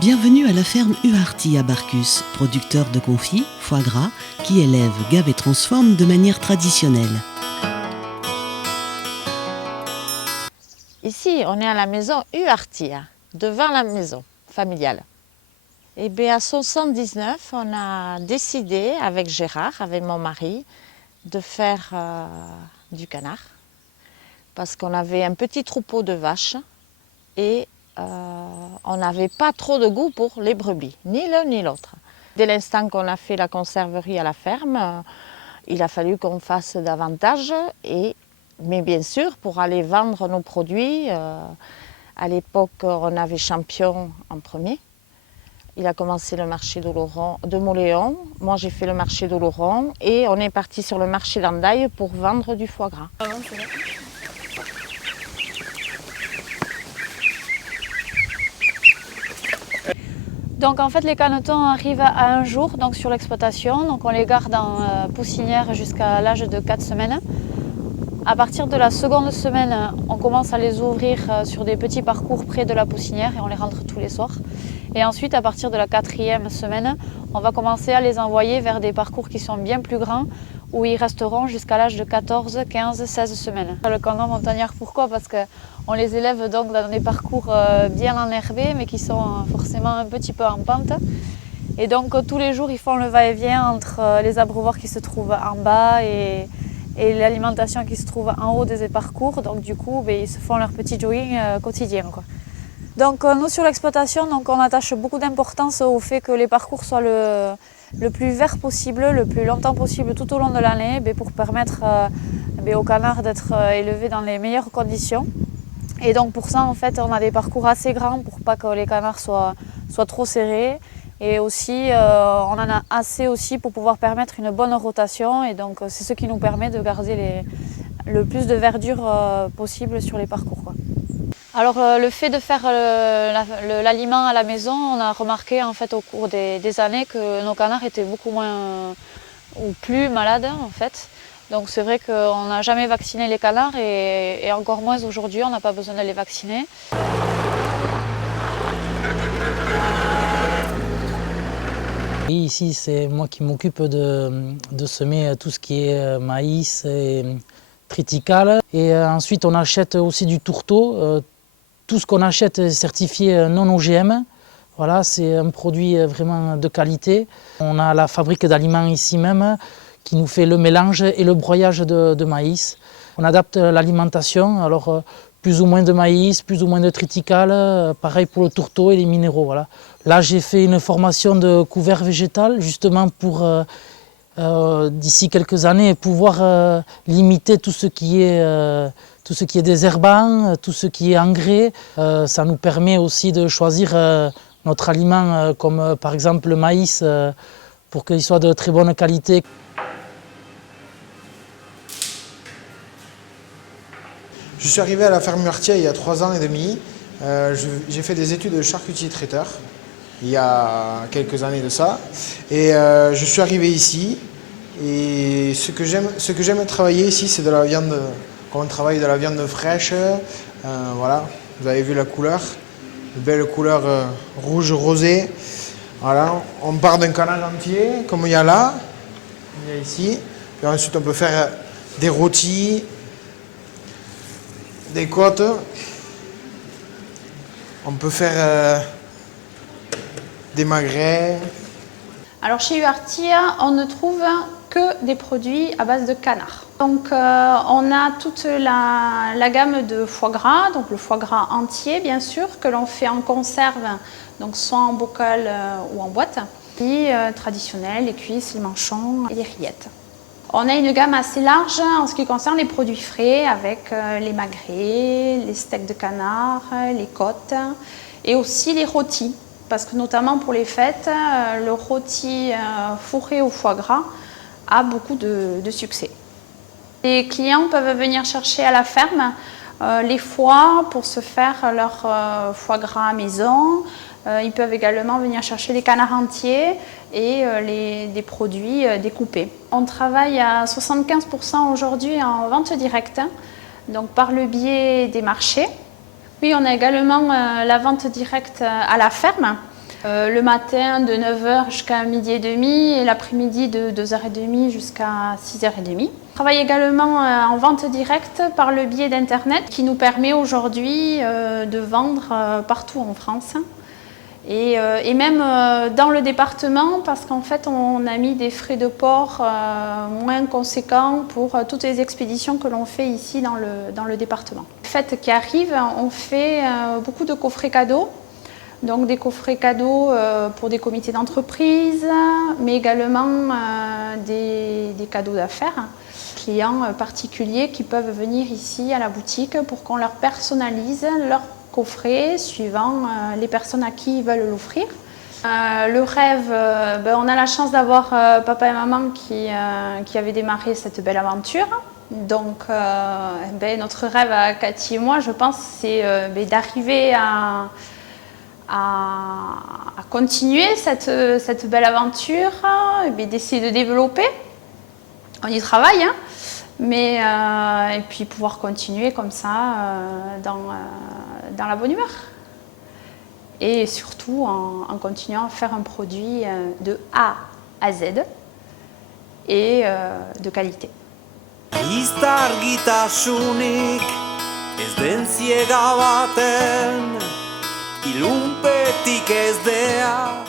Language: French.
Bienvenue à la ferme Uharty à Barcus, producteur de confits, foie gras, qui élève, gave et transforme de manière traditionnelle. Ici, on est à la maison Uharty, devant la maison familiale. Et bien à 79, on a décidé avec Gérard, avec mon mari, de faire du canard. Parce qu'on avait un petit troupeau de vaches et on n'avait pas trop de goût pour les brebis, ni l'un ni l'autre. Dès l'instant qu'on a fait la conserverie à la ferme, il a fallu qu'on fasse davantage. Mais bien sûr, pour aller vendre nos produits, à l'époque, on avait Champion en premier. Il a commencé le marché de Mauléon. Moi, j'ai fait le marché d'Oloron et on est parti sur le marché d'Andaille pour vendre du foie gras. Donc en fait les canetons arrivent à un jour donc, sur l'exploitation, donc on les garde en poussinière jusqu'à l'âge de 4 semaines. À partir de la seconde semaine, on commence à les ouvrir sur des petits parcours près de la poussinière et on les rentre tous les soirs. Et ensuite, à partir de la 4e semaine, on va commencer à les envoyer vers des parcours qui sont bien plus grands où ils resteront jusqu'à l'âge de 14, 15, 16 semaines. Le canard montagnard, pourquoi? Parce qu'on les élève donc dans des parcours bien enherbés mais qui sont forcément un petit peu en pente. Et donc tous les jours, ils font le va-et-vient entre les abreuvoirs qui se trouvent en bas et l'alimentation qui se trouve en haut des parcours. Donc du coup, ils se font leur petit jogging quotidien, quoi. Donc nous sur l'exploitation, on attache beaucoup d'importance au fait que les parcours soient le plus vert possible, le plus longtemps possible tout au long de l'année, pour permettre aux canards d'être élevés dans les meilleures conditions. Et donc pour ça, en fait, on a des parcours assez grands pour pas que les canards soient trop serrés. Et aussi, on en a assez aussi pour pouvoir permettre une bonne rotation. Et donc c'est ce qui nous permet de garder le plus de verdure possible sur les parcours, quoi. Alors le fait de faire l'aliment à la maison, on a remarqué en fait au cours des années que nos canards étaient beaucoup moins ou plus malades en fait. Donc c'est vrai qu'on n'a jamais vacciné les canards et encore moins aujourd'hui, on n'a pas besoin de les vacciner. Et ici, c'est moi qui m'occupe de semer tout ce qui est maïs et triticale. Et ensuite, on achète aussi du tourteau. Tout ce qu'on achète est certifié non OGM. Voilà, c'est un produit vraiment de qualité. On a la fabrique d'aliments ici même qui nous fait le mélange et le broyage de maïs. On adapte l'alimentation, alors plus ou moins de maïs, plus ou moins de triticale, pareil pour le tourteau et les minéraux. Voilà. Là, j'ai fait une formation de couvert végétal justement pour d'ici quelques années pouvoir limiter tout ce qui est désherbant, tout ce qui est engrais. Ça nous permet aussi de choisir notre aliment comme par exemple le maïs pour qu'il soit de très bonne qualité. Je suis arrivé à la ferme Uharty il y a 3 ans et demi. J'ai fait des études de charcutier traiteur il y a quelques années de ça. Et je suis arrivé ici. Et ce que j'aime travailler ici, c'est de la viande. Quand on travaille de la viande fraîche, voilà, vous avez vu la couleur, une belle couleur rouge rosé. Voilà, on part d'un canard entier, comme il y a là, il y a ici. Puis ensuite, on peut faire des rôtis, des côtes. On peut faire des magrets. Alors chez Uharty, on ne trouve que des produits à base de canard. Donc on a toute la gamme de foie gras, donc le foie gras entier bien sûr, que l'on fait en conserve, donc soit en bocal ou en boîte. Et traditionnel, les cuisses, les manchons et les rillettes. On a une gamme assez large en ce qui concerne les produits frais avec les magrets, les steaks de canard, les côtes et aussi les rôtis. Parce que notamment pour les fêtes, le rôti fourré au foie gras a beaucoup de succès. Les clients peuvent venir chercher à la ferme les foies pour se faire leur foie gras à maison. Ils peuvent également venir chercher les canards entiers et des produits découpés. On travaille à 75% aujourd'hui en vente directe, donc par le biais des marchés. Oui, on a également la vente directe à la ferme. Le matin de 9h jusqu'à midi et demi et l'après-midi de 2h30 jusqu'à 6h30. On travaille également en vente directe par le biais d'Internet qui nous permet aujourd'hui de vendre partout en France. Et même dans le département parce qu'en fait on a mis des frais de port moins conséquents pour toutes les expéditions que l'on fait ici dans le département. Fête qui arrive, on fait beaucoup de coffrets cadeaux. Donc des coffrets cadeaux pour des comités d'entreprise, mais également des cadeaux d'affaires. Clients particuliers qui peuvent venir ici à la boutique pour qu'on leur personnalise leur coffret suivant les personnes à qui ils veulent l'offrir. Le rêve, on a la chance d'avoir papa et maman qui avaient démarré cette belle aventure. Donc notre rêve à Cathy et moi, je pense, c'est d'arriver à continuer cette belle aventure, d'essayer de développer. On y travaille, hein, mais et puis pouvoir continuer comme ça dans la bonne humeur. Et surtout en continuant à faire un produit de A à Z et de qualité. Argitasunik ez den ziega baten ilunpetik ez dea